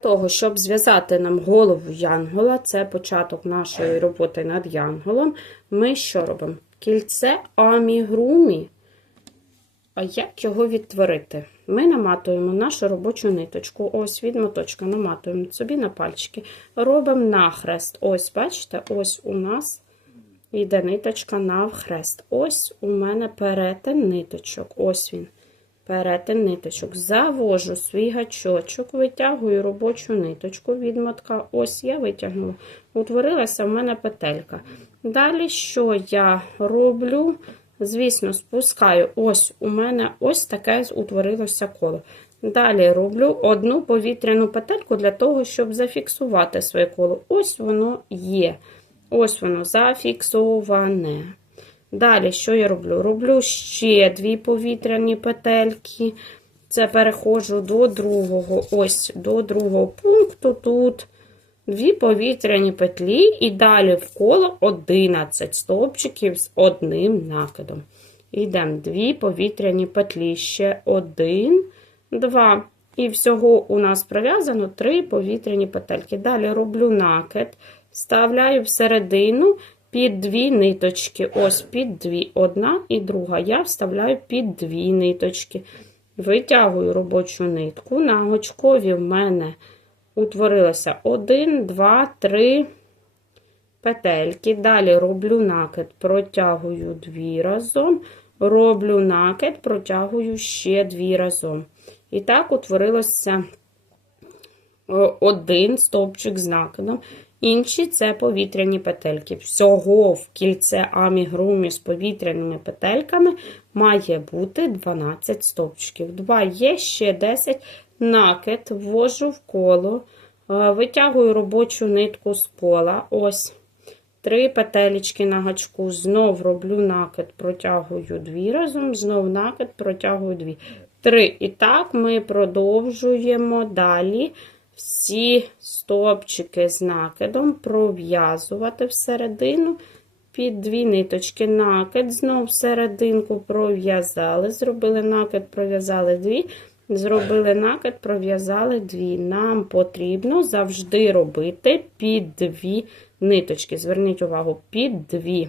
того, щоб зв'язати нам голову янгола, це початок нашої роботи над янголом, ми що робимо? Кільце амігрумі. А як його відтворити? Ми наматуємо нашу робочу ниточку, ось від моточка наматуємо собі на пальчики, робимо нахрест. Ось, бачите, ось у нас йде ниточка навхрест. Ось у мене перетин ниточок. Ось він. Перетин ниточок. Завожу свій гачочок, витягую робочу ниточку від мотка. Ось я витягнула. Утворилася в мене петелька. Далі, що я роблю? Звісно, спускаю. Ось у мене ось таке утворилося коло. Далі роблю одну повітряну петельку для того, щоб зафіксувати своє коло. Ось воно є. Ось воно зафіксоване. Далі, що я роблю? Роблю ще дві повітряні петельки. Це переходжу до другого, ось до другого пункту. Тут дві повітряні петлі, і далі в коло 11 стовпчиків з одним накидом. Йдемо дві повітряні петлі, ще один, два. І всього у нас пров'язано три повітряні петельки. Далі роблю накид, вставляю всередину під дві ниточки. Ось під дві, одна і друга. Я вставляю під дві ниточки. Витягую робочу нитку. На гочкові в мене утворилося 1, 2, 3 петельки. Далі роблю накид, протягую дві разом, роблю накид, протягую ще дві разом. І так утворилося один стовпчик з накидом. Інші це повітряні петельки. Всього в кільце амігрумі з повітряними петельками має бути 12 стовпчиків. Два є, ще 10 накид, ввожу в коло, витягую робочу нитку з кола. Ось. Три петелечки на гачку, знов роблю накид, протягую дві разом, знов накид, протягую дві. Три. І так ми продовжуємо далі всі стовпчики з накидом пров'язувати всередину під дві ниточки. Накид, знов всерединку пров'язали, зробили накид, пров'язали дві, зробили накид, пров'язали дві. Нам потрібно завжди робити під дві ниточки. Зверніть увагу, під дві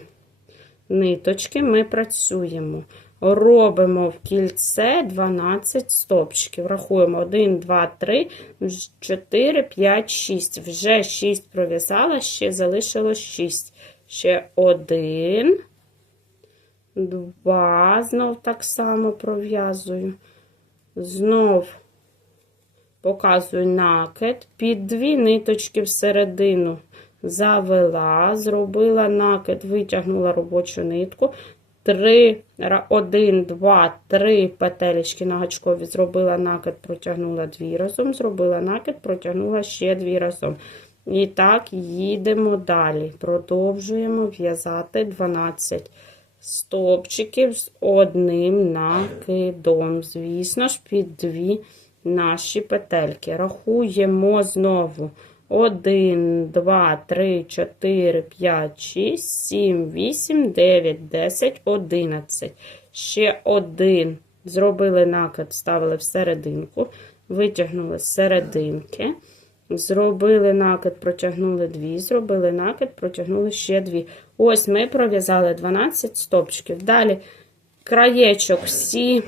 ниточки ми працюємо. Робимо в кільце 12 стопчиків. Рахуємо 1, 2, 3, 4, 5, 6. Вже 6 пров'язала, ще залишилось 6. Ще 1, 2, знов так само пров'язую. Знов показую накид. Під дві ниточки всередину завела, зробила накид, витягнула робочу нитку. 3, 1, 2, 3 петелечки на гачкові зробила накид, протягнула 2 разом, зробила накид, протягнула ще 2 разом. І так, їдемо далі. Продовжуємо в'язати 12 стовпчиків з одним накидом. Звісно ж, під дві наші петельки. Рахуємо знову. 1, 2, 3, 4, 5, 6, 7, 8, 9, 10, 11. Ще один. Зробили накид, вставили всерединку, витягнули з серединки. Зробили накид, протягнули дві, зробили накид, протягнули ще дві. Ось ми пров'язали 12 стопчиків. Далі краєчок всі.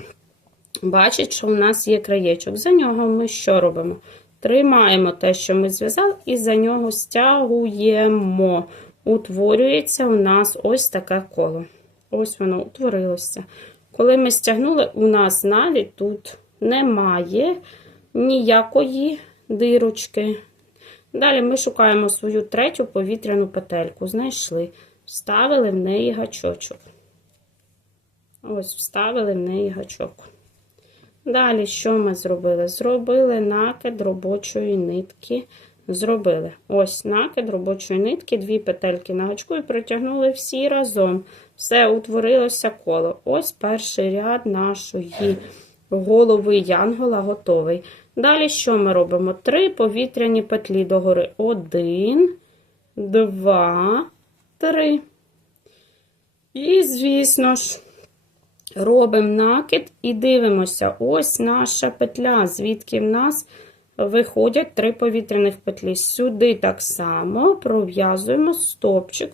Бачать, що у нас є краєчок. За нього ми що робимо? Тримаємо те, що ми зв'язали, і за нього стягуємо. Утворюється у нас ось таке коло. Ось воно утворилося. Коли ми стягнули, у нас навіть тут немає ніякої дирочки. Далі ми шукаємо свою третю повітряну петельку. Знайшли, вставили в неї гачочок. Ось, вставили в неї гачок. Далі, що ми зробили? Зробили накид робочої нитки. Зробили ось накид робочої нитки, дві петельки на гачку і протягнули всі разом. Все, утворилося коло. Ось перший ряд нашої голови янгола готовий. Далі що ми робимо? Три повітряні петлі догори. Один, два, три. І, звісно ж, робимо накид і дивимося, ось наша петля, звідки в нас виходять три повітряних петлі. Сюди так само пров'язуємо стопчик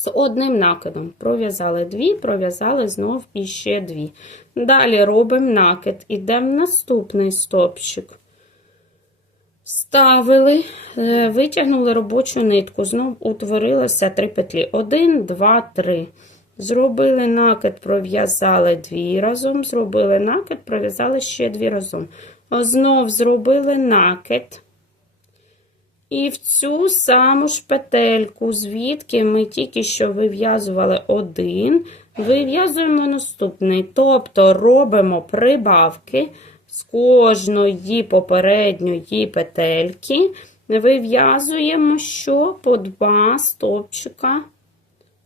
з одним накидом. Пров'язали дві, пров'язали знов іще дві. Далі робимо накид, ідемо в наступний стопчик. Ставили, е, витягнули робочу нитку, знов утворилося три петлі. Один, два, три. Зробили накид, пров'язали дві разом, зробили накид, пров'язали ще дві разом. Знов зробили накид. І в цю саму ж петельку, звідки ми тільки що вив'язували один, вив'язуємо наступний. Тобто робимо прибавки з кожної попередньої петельки, вив'язуємо що по два стовпчика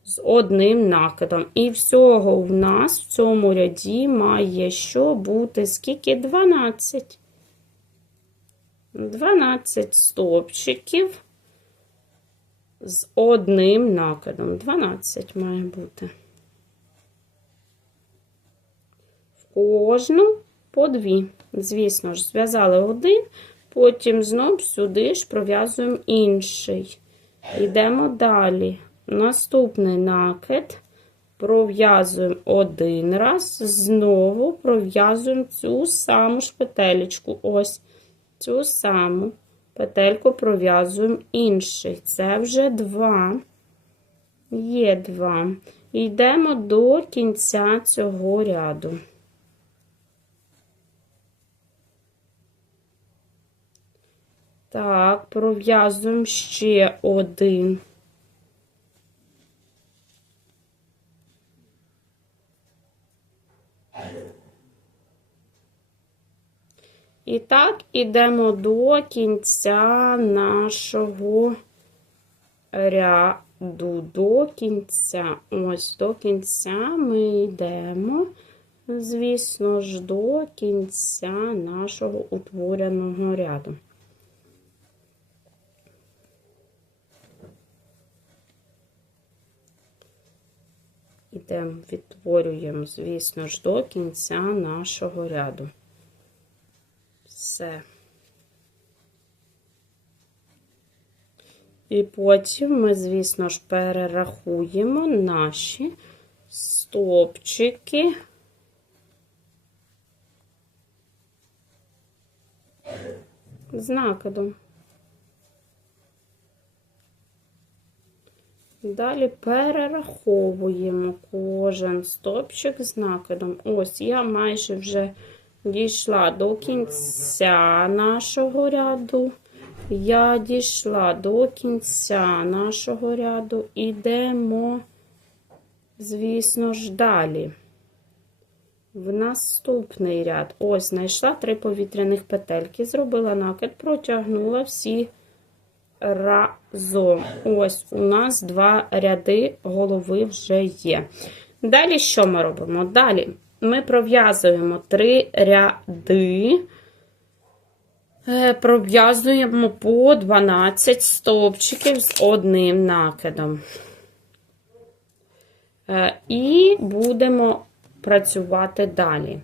з одним накидом. І всього в нас в цьому ряді має що бути скільки 12. 12 стовпчиків з одним накидом. 12 має бути. В кожну по дві. Звісно ж, зв'язали один, потім знов сюди ж пров'язуємо інший. Йдемо далі. Наступний накид. Пров'язуємо один раз, знову пров'язуємо цю саму ж петелечку. Ось цю саму петельку пров'язуємо інший. Це вже два. Є два. Йдемо до кінця цього ряду. Так, пров'язуємо ще один. І так, ідемо до кінця нашого ряду. До кінця. Ось до кінця ми йдемо, звісно ж, до кінця нашого утвореного ряду. Ідемо, відтворюємо, звісно ж, до кінця нашого ряду. Все. І потім ми, звісно ж, перерахуємо наші стопчики. З накидом. Далі перераховуємо кожен стопчик з накидом. Ось я майже вже дійшла до кінця нашого ряду. Я дійшла до кінця нашого ряду. Ідемо, звісно ж, далі. В наступний ряд. Ось, знайшла три повітряних петельки, зробила накид, протягнула всі разом. Ось у нас два ряди голови вже є. Далі що ми робимо? Далі ми пров'язуємо три ряди, е, пров'язуємо по 12 стовпчиків з одним накидом. Е, і будемо працювати далі.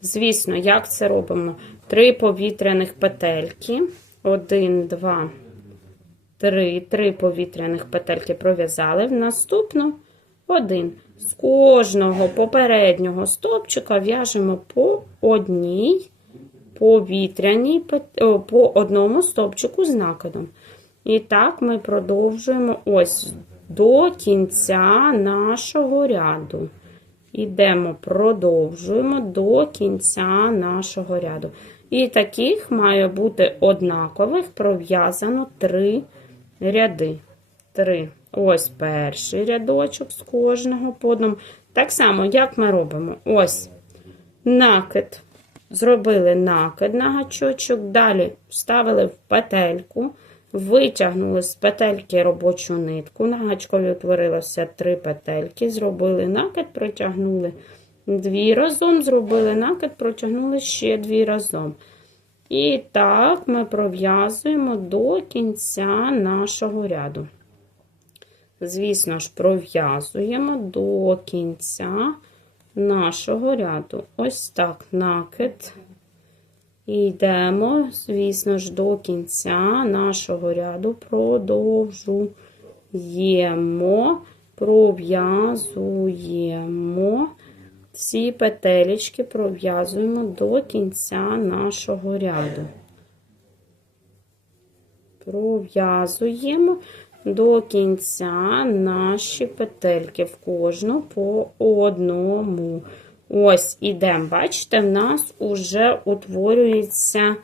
Звісно, як це робимо? Три повітряних петельки. Один, два, три, три повітряних петельки пров'язали. В наступну один. З кожного попереднього стовпчика в'яжемо по одній повітряній по одному стовпчику з накидом. І так ми продовжуємо ось до кінця нашого ряду. Ідемо, продовжуємо до кінця нашого ряду. І таких має бути однакових пров'язано три ряди. Три. Ось перший рядочок з кожного по одному. Так само, як ми робимо? Ось накид. Зробили накид на гачочок, далі вставили в петельку, витягнули з петельки робочу нитку. На гачкові утворилося три петельки, зробили накид, протягнули дві разом, зробили накид, протягнули ще дві разом. І так ми пров'язуємо до кінця нашого ряду звісно ж, пров'язуємо до кінця нашого ряду. Ось так накид. І йдемо, звісно ж, до кінця нашого ряду продовжуємо, пров'язуємо. Всі петелечки пров'язуємо до кінця нашого ряду. Пров'язуємо до кінця наші петельки в кожну по одному. Ось ідемо. Бачите, в нас уже утворюється,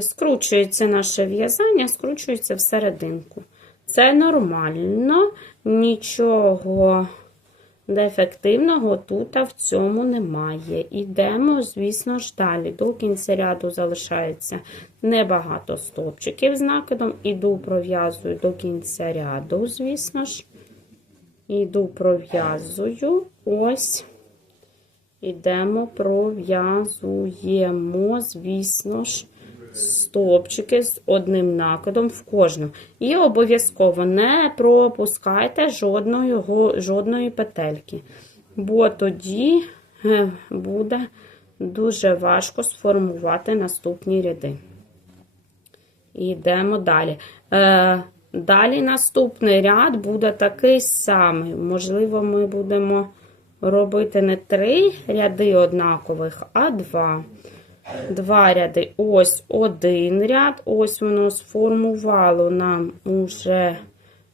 скручується наше в'язання, скручується всерединку. Це нормально, нічого дефективного тут в цьому немає. Ідемо, звісно ж, далі. До кінця ряду залишається небагато стовпчиків з накидом. Іду пров'язую до кінця ряду, звісно ж. Іду пров'язую ось. Ідемо, пров'язуємо, звісно ж, стовпчики з одним накидом в кожну. І обов'язково не пропускайте жодної, жодної петельки, бо тоді е, буде дуже важко сформувати наступні ряди. Йдемо далі. Е, Далі наступний ряд буде такий самий. Можливо, ми будемо робити не три ряди однакових, а два. Два ряди. Ось один ряд. Ось воно сформувало нам уже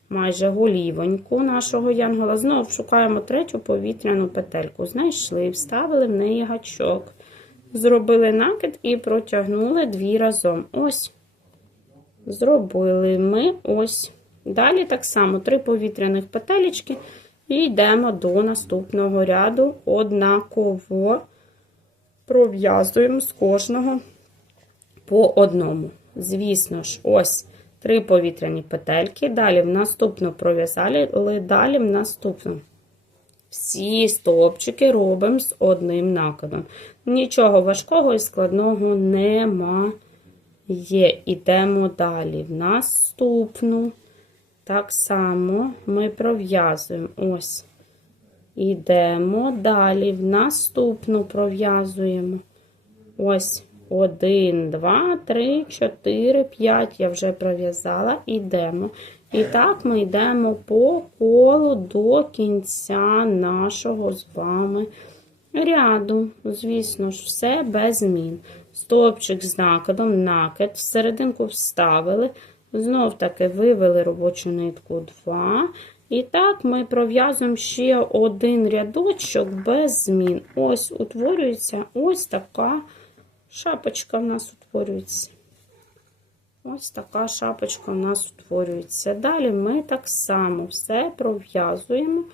майже голівоньку нашого янгола. Знову шукаємо третю повітряну петельку. Знайшли, вставили в неї гачок. Зробили накид і протягнули дві разом. Ось. Зробили ми ось. Далі так само три повітряних петелечки. І йдемо до наступного ряду однаково пров'язуємо з кожного по одному. Звісно ж, ось три повітряні петельки. Далі в наступну пров'язали, далі в наступну. Всі стовпчики робимо з одним накидом. Нічого важкого і складного немає. Ідемо далі. В наступну. Так само ми пров'язуємо ось. Ідемо далі. В наступну пров'язуємо. Ось. Один, два, три, чотири, п'ять. Я вже пров'язала. Ідемо. І так ми йдемо по колу до кінця нашого з вами ряду. Звісно ж, все без змін. Стовпчик з накидом, накид, всерединку вставили. Знов таки вивели робочу нитку 2. І так ми пров'язуємо ще один рядочок без змін. Ось утворюється ось така шапочка в нас утворюється. Ось така шапочка в нас утворюється. Далі ми так само все пров'язуємо.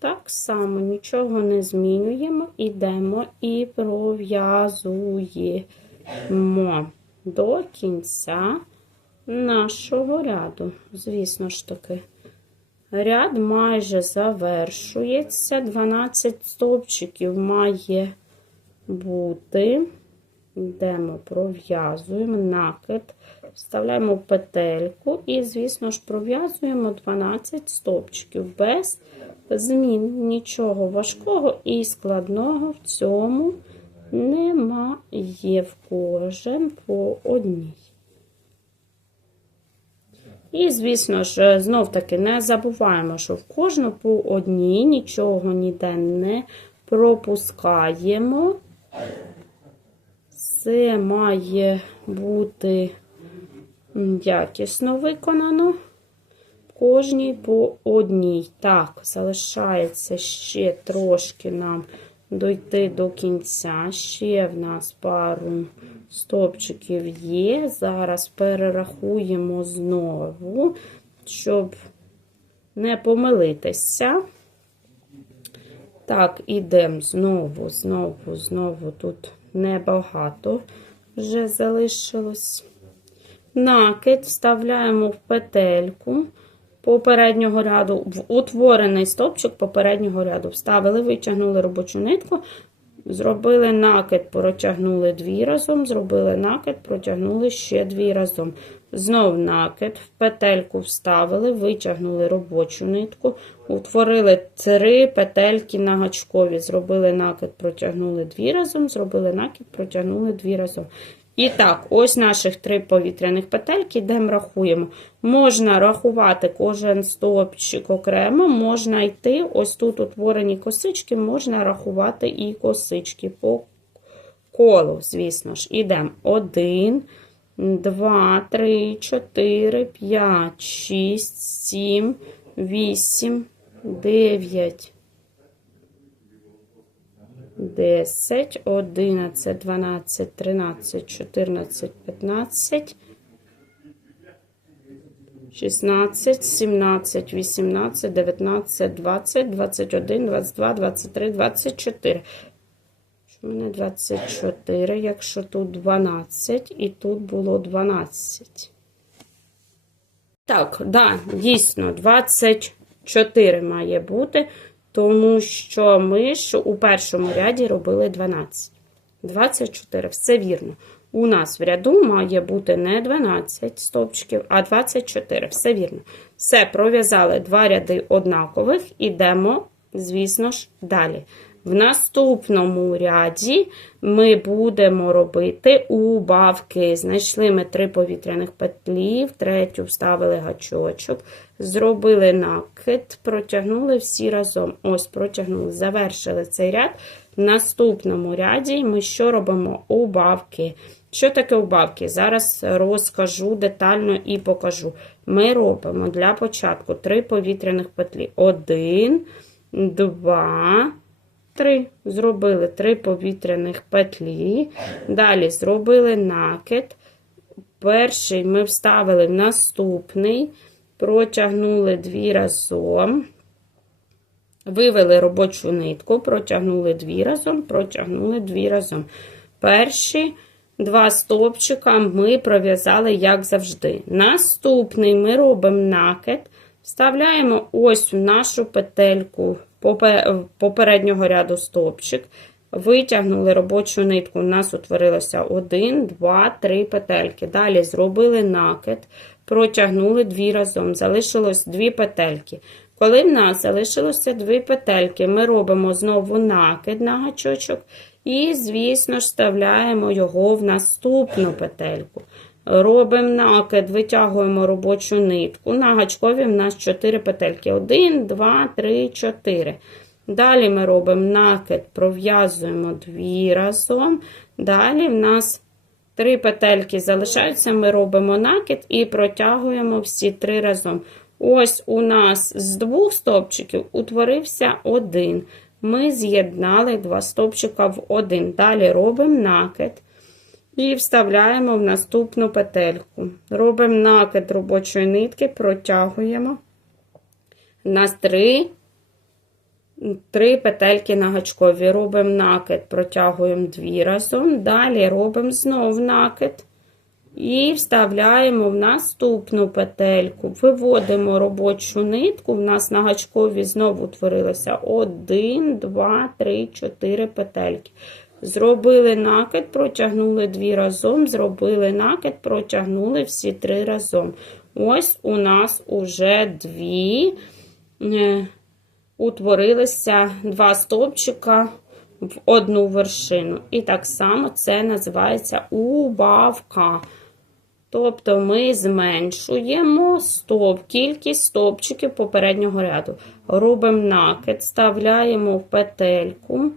Так само нічого не змінюємо, ідемо і пров'язуємо до кінця нашого ряду. Звісно ж таки, ряд майже завершується. 12 стовпчиків має бути. Йдемо, пров'язуємо накид, вставляємо петельку і, звісно ж, пров'язуємо 12 стовпчиків без змін. Нічого важкого і складного в цьому немає в кожен по одній. І, звісно ж, знов-таки не забуваємо, що в кожну по одній нічого ніде не пропускаємо. Все має бути якісно виконано. Кожній по одній. Так, залишається ще трошки нам дойти до кінця. Ще в нас пару стопчиків є. Зараз перерахуємо знову, щоб не помилитися. Так, ідемо знову, знову, знову. Тут небагато вже залишилось. Накид вставляємо в петельку попереднього ряду, в утворений стопчик попереднього ряду. Вставили, витягнули робочу нитку, Зробили накид, протягнули дві разом, зробили накид, протягнули ще дві разом. Знов накид, в петельку вставили, витягнули робочу нитку, утворили три петельки на гачкові. Зробили накид, протягнули дві разом, зробили накид, протягнули дві разом. І так, ось наших три повітряних петельки, йдемо рахуємо. Можна рахувати кожен стовпчик окремо, можна йти, ось тут утворені косички, можна рахувати і косички по колу, звісно ж. Ідемо. Один, два, три, чотири, п'ять, шість, сім, вісім, дев'ять. 10, 11, 12, 13, 14, 15, 16, 17, 18, 19, 20, 21, 22, 23, 24. У мене 24, якщо тут 12, і тут було 12. Так, да, дійсно, 24 має бути. Тому що ми ж у першому ряді робили 12. 24, все вірно. У нас в ряду має бути не 12 стовпчиків, а 24. Все вірно. Все, пров'язали два ряди однакових, ідемо, звісно ж, далі. В наступному ряді ми будемо робити убавки. Знайшли ми три повітряних петлі, в третю вставили гачочок, зробили накид, протягнули всі разом. Ось, протягнули, завершили цей ряд. В наступному ряді ми що робимо? Убавки. Що таке убавки? Зараз розкажу детально і покажу. Ми робимо для початку три повітряних петлі. Один, два. Три. Зробили три повітряних петлі. Далі зробили накид. Перший ми вставили в наступний, протягнули дві разом, вивели робочу нитку, протягнули дві разом, протягнули дві разом. Перші два стовпчика ми пров'язали, як завжди. Наступний ми робимо накид, вставляємо ось в нашу петельку попереднього ряду стовпчик. Витягнули робочу нитку, у нас утворилося 1, 2, 3 петельки. Далі зробили накид, протягнули дві разом, залишилось дві петельки. Коли в нас залишилося дві петельки, ми робимо знову накид на гачочок і, звісно ж, вставляємо його в наступну петельку. Робимо накид, витягуємо робочу нитку. На гачкові в нас 4 петельки. 1, 2, 3, 4. Далі ми робимо накид, пров'язуємо дві разом. Далі в нас три петельки залишаються, ми робимо накид і протягуємо всі три разом. Ось у нас з двох стовпчиків утворився один. Ми з'єднали два стовпчика в один. Далі робимо накид. І вставляємо в наступну петельку. Робимо накид робочої нитки, протягуємо. У нас три, три петельки на гачкові. Робимо накид, протягуємо дві разом. Далі робимо знову накид. І вставляємо в наступну петельку. Виводимо робочу нитку. В нас на гачкові знову утворилося 1, 2, 3, 4 петельки. Зробили накид, протягнули дві разом, зробили накид, протягнули всі три разом. Ось у нас уже дві е, утворилися два стовпчика в одну вершину. І так само це називається убавка. Тобто ми зменшуємо стоп, кількість стовпчиків попереднього ряду. Робимо накид, вставляємо в петельку.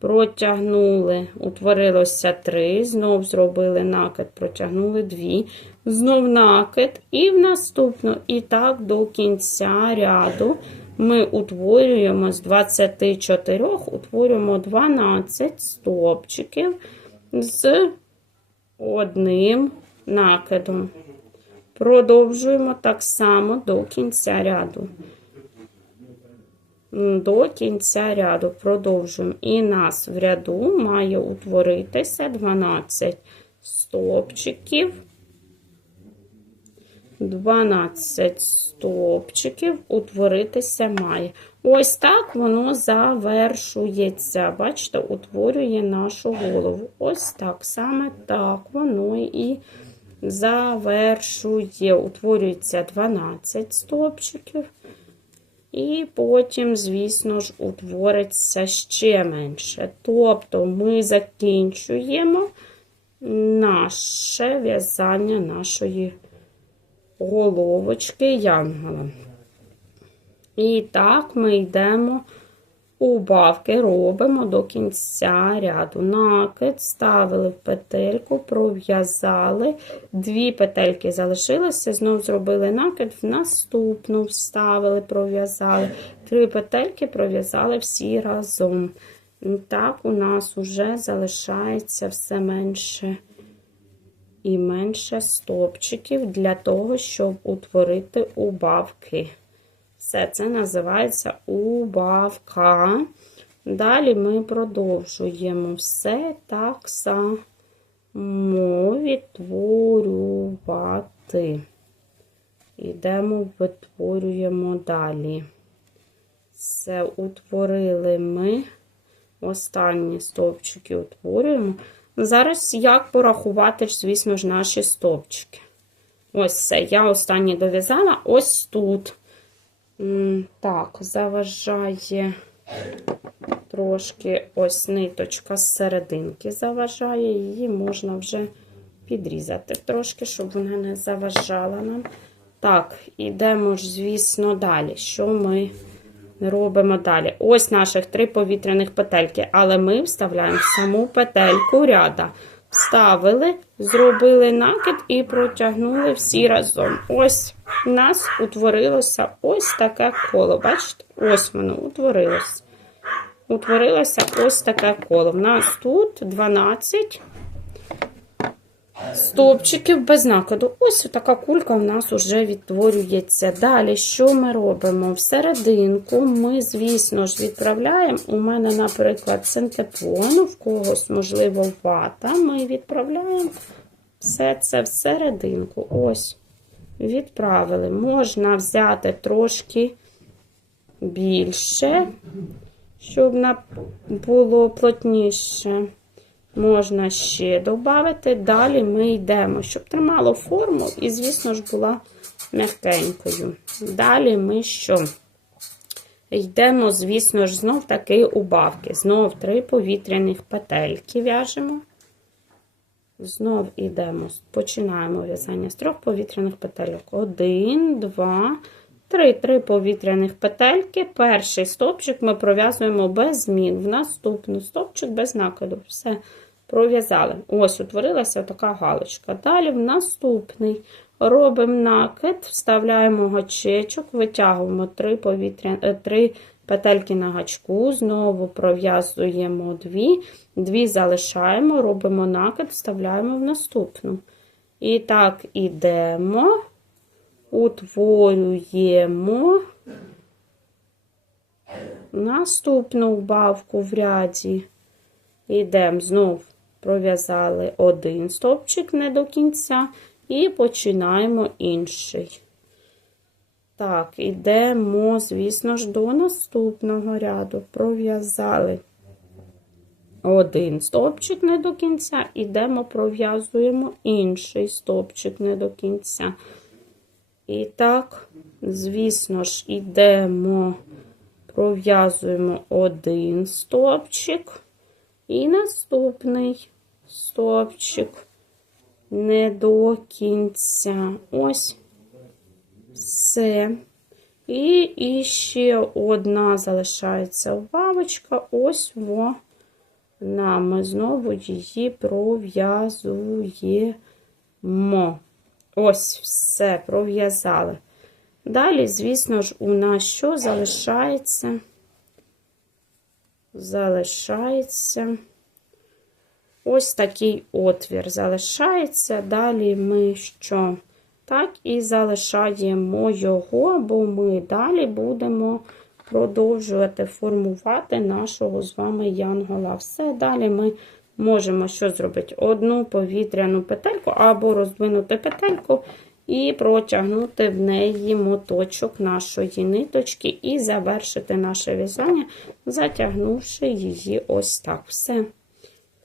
Протягнули, утворилося три, знов зробили накид, протягнули дві, знов накид, і в наступну, і так до кінця ряду ми утворюємо з 24, утворюємо 12 стовпчиків з одним накидом. Продовжуємо так само до кінця ряду до кінця ряду. Продовжуємо. І нас в ряду має утворитися 12 стовпчиків. 12 стовпчиків утворитися має. Ось так воно завершується. Бачите, утворює нашу голову. Ось так, саме так воно і завершує. Утворюється 12 стовпчиків. І потім, звісно ж, утвориться ще менше. Тобто ми закінчуємо наше в'язання нашої головочки янгола. І так ми йдемо у бавки, робимо до кінця ряду. Накид ставили в петельку, пров'язали. Дві петельки залишилися, знов зробили накид, в наступну вставили, пров'язали. Три петельки пров'язали всі разом. Так, у нас вже залишається все менше і менше стопчиків для того, щоб утворити убавки. Все це називається убавка. Далі ми продовжуємо все так само відтворювати. Йдемо, витворюємо далі. Все, утворили ми. Останні стовпчики утворюємо. Зараз як порахувати, звісно ж, наші стовпчики. Ось все. Я останні дов'язала ось тут. Так, заважає трошки ось ниточка з серединки заважає, її можна вже підрізати трошки, щоб вона не заважала нам. Так, ідемо ж, звісно, далі. Що ми робимо далі? Ось наших три повітряних петельки, але ми вставляємо саму петельку ряда. Вставили, зробили накид і протягнули всі разом. Ось у нас утворилося ось таке коло. Бачите? Ось воно утворилося. Утворилося ось таке коло. У нас тут 12 стовпчиків без накиду. Ось така кулька у нас вже відтворюється. Далі, що ми робимо? Всерединку ми, звісно ж, відправляємо. У мене, наприклад, синтепон, в когось, можливо, вата. Ми відправляємо все це всерединку. Ось, відправили. Можна взяти трошки більше, щоб було плотніше можна ще додати. Далі ми йдемо, щоб тримало форму, і, звісно ж, була м'якенькою. Далі ми що? Йдемо, звісно ж, знов таки у бавки. Знов три повітряних петельки в'яжемо. Знов йдемо, починаємо в'язання з трьох повітряних петельок. Один, два, три. Три повітряних петельки. Перший стопчик ми пров'язуємо без змін. В наступний стопчик без накиду. Все пров'язали. Ось, утворилася така галочка. Далі в наступний робимо накид, вставляємо гачечок, витягуємо три повітря, е, три петельки на гачку, знову пров'язуємо дві, дві залишаємо, робимо накид, вставляємо в наступну. І так, ідемо, утворюємо наступну убавку в ряді. Йдемо знов пров'язали один стовпчик не до кінця, і починаємо інший. Так, ідемо, звісно ж, до наступного ряду. Пров'язали один стовпчик не до кінця, ідемо, пров'язуємо інший стовпчик не до кінця. І так, звісно ж, ідемо, пров'язуємо один стовпчик. І наступний стовпчик не до кінця. Ось все. І, і ще одна залишається вавочка. Ось вона. Ми знову її пров'язуємо. Ось все, пров'язали. Далі, звісно ж, у нас що залишається? залишається ось такий отвір. Залишається. Далі ми що? Так, і залишаємо його, бо ми далі будемо продовжувати формувати нашого з вами янгола. Все, далі ми можемо що зробити? Одну повітряну петельку або роздвинути петельку і протягнути в неї моточок нашої ниточки і завершити наше в'язання, затягнувши її ось так. Все.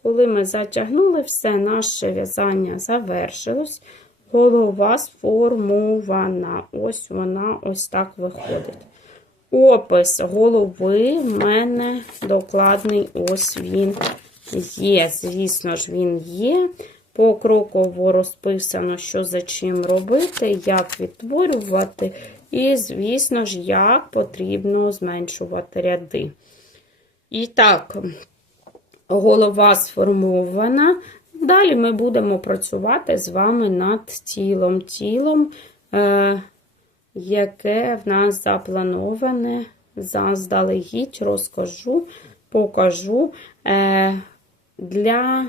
Коли ми затягнули, все наше в'язання завершилось. Голова сформована. Ось вона ось так виходить. Опис голови в мене докладний, ось він є. Звісно ж, він є. Покроково розписано, що за чим робити, як відтворювати, і, звісно ж, як потрібно зменшувати ряди. І так, голова сформована. Далі ми будемо працювати з вами над тілом. Тілом, е, яке в нас заплановане, заздалегідь розкажу, покажу. Е, для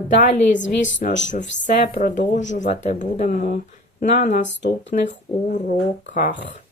далі, звісно ж, все продовжувати будемо на наступних уроках.